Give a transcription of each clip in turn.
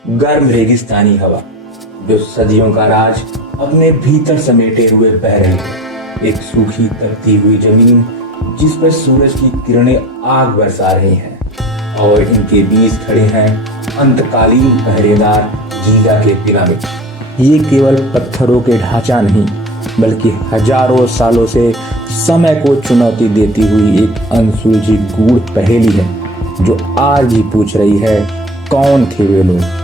गर्म रेगिस्तानी हवा जो सदियों का राज अपने भीतर समेटे हुए बह रही है। एक सूखी तपती हुई जमीन जिस पर सूरज की किरणें आग बरसा रही हैं और इनके बीच खड़े हैं अंतकालीन पहरेदार गीजा के पिरामिड। ये केवल पत्थरों के ढांचा नहीं बल्कि हजारों सालों से समय को चुनौती देती हुई एक अनसुलझी गूढ़ पहेली है जो आज भी पूछ रही है, कौन थे वे लोग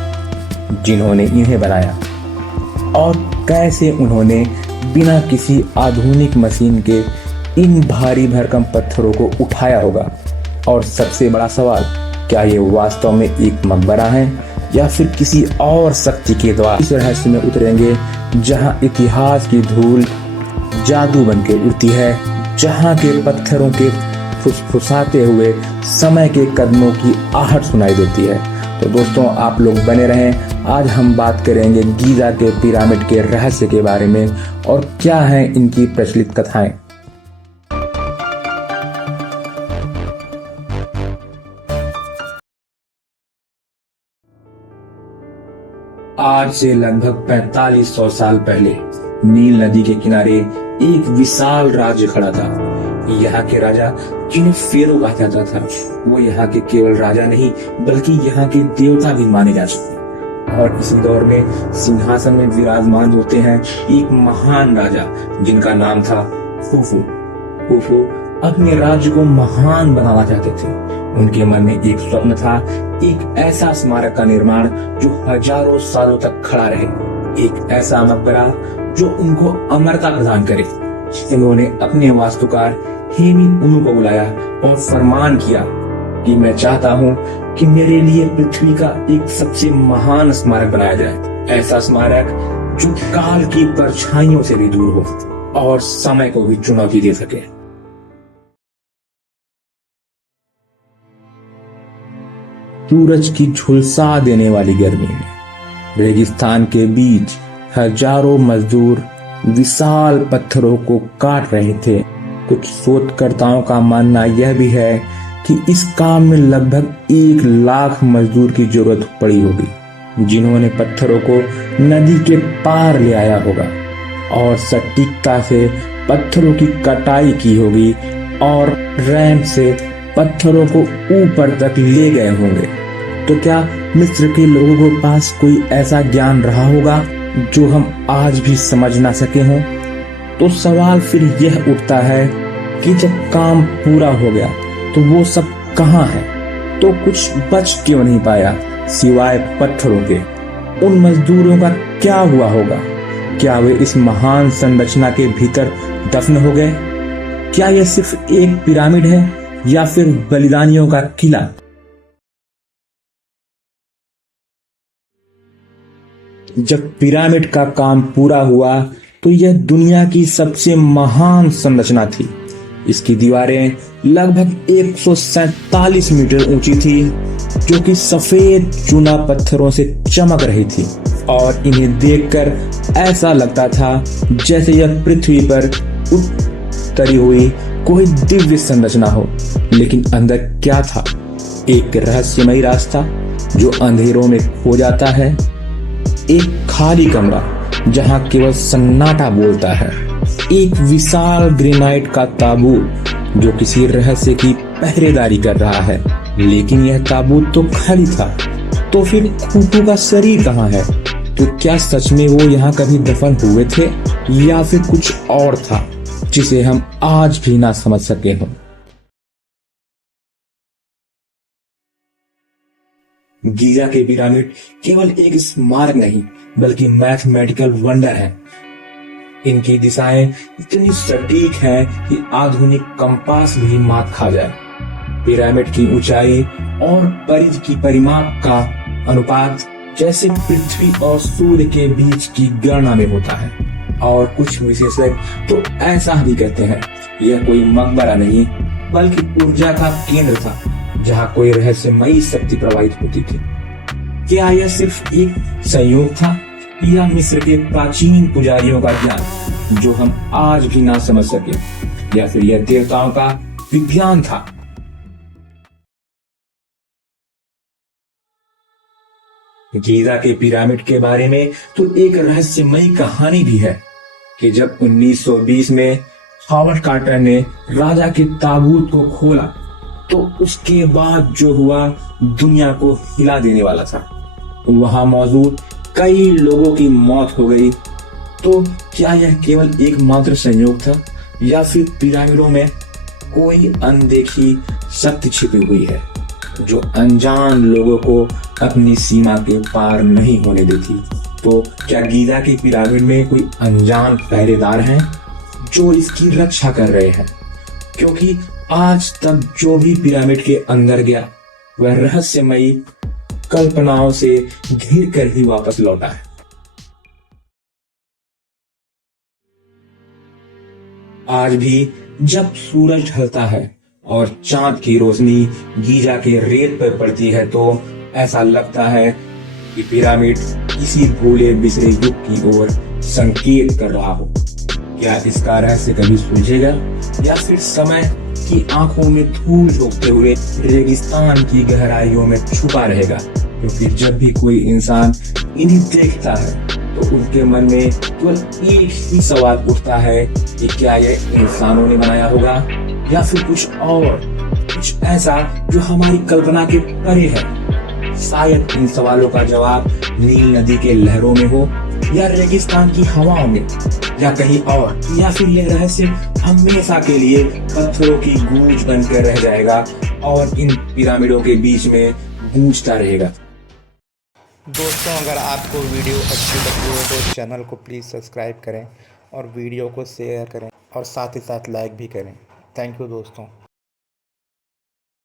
जिन्होंने इन्हें बनाया और कैसे उन्होंने बिना किसी आधुनिक मशीन के इन भारी भरकम पत्थरों को उठाया होगा। और सबसे बड़ा सवाल, क्या ये वास्तव में एक मकबरा है या फिर किसी और शक्ति के द्वारा। इस रहस्य में उतरेंगे जहां इतिहास की धूल जादू बनके उड़ती है, जहां के पत्थरों के फुसफुसाते हुए समय के कदमों की आहट सुनाई देती है। तो दोस्तों आप लोग बने रहें, आज हम बात करेंगे गीजा के पिरामिड के रहस्य के बारे में और क्या हैं इनकी प्रचलित कथाएं। आज से लगभग 4500 साल पहले नील नदी के किनारे एक विशाल राज्य खड़ा था। यहाँ के राजा जिन्हें फेरो कहा जाता था वो यहाँ के केवल राजा नहीं बल्कि यहाँ के देवता भी माने जा सकते। और इसी दौर में सिंहासन में विराजमान होते हैं एक महान राजा जिनका नाम था खुफू। खुफू अपने राज्य को महान बनाना चाहते थे। उनके मन में एक स्वप्न था, एक ऐसा स्मारक का निर्माण जो हजारों सालों तक खड़ा रहे, एक ऐसा मकबरा जो उनको अमरता प्रदान करे। इन्होंने अपने वास्तुकार हेमी उनु को बुलाया और फरमान किया कि मैं चाहता हूँ कि मेरे लिए पृथ्वी का एक सबसे महान स्मारक बनाया जाए, ऐसा स्मारक जो काल की परछाइयों से भी दूर हो और समय को भी चुनौती दे सके। सूरज की झुलसा देने वाली गर्मी में रेगिस्तान के बीच हजारों मजदूर विशाल पत्थरों को काट रहे थे। कुछ शोधकर्ताओं का मानना यह भी है कि इस काम में लगभग 1 लाख मजदूर की जरूरत पड़ी होगी जिन्होंने पत्थरों को नदी के पार ले आया होगा और सटीकता से पत्थरों की कटाई की होगी और रैंप से पत्थरों को ऊपर तक ले गए होंगे। तो क्या मिस्र के लोगों के पास कोई ऐसा ज्ञान रहा होगा जो हम आज भी समझ ना सके हों? तो सवाल फिर यह उठता है कि जब काम पूरा हो गया तो वो सब कहाँ है? तो कुछ बच क्यों नहीं पाया सिवाय पत्थरों के? उन मजदूरों का क्या हुआ होगा? क्या वे इस महान संरचना के भीतर दफन हो गए? क्या यह सिर्फ एक पिरामिड है या फिर बलिदानियों का किला? जब पिरामिड का काम पूरा हुआ तो यह दुनिया की सबसे महान संरचना थी। इसकी दीवारें लगभग 147 मीटर ऊंची थी जो कि सफेद चूना पत्थरों से चमक रही थी और इन्हें देखकर ऐसा लगता था जैसे यह पृथ्वी पर उतरी हुई कोई दिव्य संरचना हो। लेकिन अंदर क्या था? एक रहस्यमयी रास्ता जो अंधेरों में खो जाता है, एक खाली कमरा जहां केवल सन्नाटा बोलता है, एक विशाल ग्रेनाइट का ताबूत जो किसी रहस्य की पहरेदारी कर रहा है। लेकिन यह ताबूत तो खाली था। तो फिर खुफू का शरीर कहाँ है? तो क्या सच में वो यहाँ कभी दफन हुए थे या फिर कुछ और था जिसे हम आज भी ना समझ सके हों? गीजा के पिरामिड केवल एक स्मारक नहीं बल्कि मैथमेटिकल वंडर है। इनकी दिशाएं इतनी सटीक हैं कि आधुनिक कंपास भी मात खा जाए। पिरामिड की ऊंचाई और परिधि की परिमाप का अनुपात जैसे पृथ्वी और सूर्य के बीच की गणना में होता है। और कुछ विशेषज्ञ तो ऐसा भी कहते हैं यह कोई मकबरा नहीं बल्कि ऊर्जा का केंद्र था जहां कोई रहस्यमयी शक्ति प्रवाहित होती थी। क्या यह सिर्फ एक संयोग था या मिस्र के प्राचीन पुजारियों का ज्ञान जो हम आज भी ना समझ सके, या फिर यह देवताओं का विज्ञान था? गीजा के पिरामिड के बारे में तो एक रहस्यमयी कहानी भी है कि जब 1920 में हॉवर्ड कार्टर ने राजा के ताबूत को खोला तो उसके बाद जो हुआ दुनिया को हिला देने वाला था। वहां मौजूद कई लोगों की मौत हो गई। तो क्या यह केवल एकमात्र संयोग था या फिर पिरामिडों में कोई अनदेखी शक्ति छिपी हुई है जो अनजान लोगों को अपनी सीमा के पार नहीं होने देती? तो क्या गीजा के पिरामिड में कोई अनजान पहरेदार हैं जो इसकी रक्षा कर रहे हैं? क्योंकि आज तक जो भी पिरामिड के अंदर गया वह रहस्यमयी कल्पनाओं से घिर कर ही वापस लौटा है। आज भी जब सूरज ढलता है और चांद की रोशनी गीजा के रेत पर पड़ती है तो ऐसा लगता है कि पिरामिड किसी भूले बिसरे युग की ओर संकेत कर रहा हो। क्या इसका रहस्य कभी सुलझेगा या फिर समय की आंखों में धूल झोंकते हुए रेगिस्तान की गहराइयों में छुपा रहेगा? क्योंकि जब भी कोई इंसान इन्हें देखता है तो उनके मन में केवल एक ही सवाल उठता है कि क्या यह इंसानों ने बनाया होगा या फिर कुछ ऐसा जो हमारी कल्पना के परे है। शायद इन सवालों का जवाब नील नदी के लहरों में हो या रेगिस्तान की हवाओं में या कहीं और, या फिर यह रहस्य हमेशा के लिए पत्थरों की गूंज बनकर रह जाएगा और इन पिरामिडों के बीच में गूंजता रहेगा। दोस्तों, अगर आपको वीडियो अच्छी लगी हो तो चैनल को प्लीज़ सब्सक्राइब करें और वीडियो को शेयर करें और साथ ही साथ लाइक भी करें। थैंक यू दोस्तों।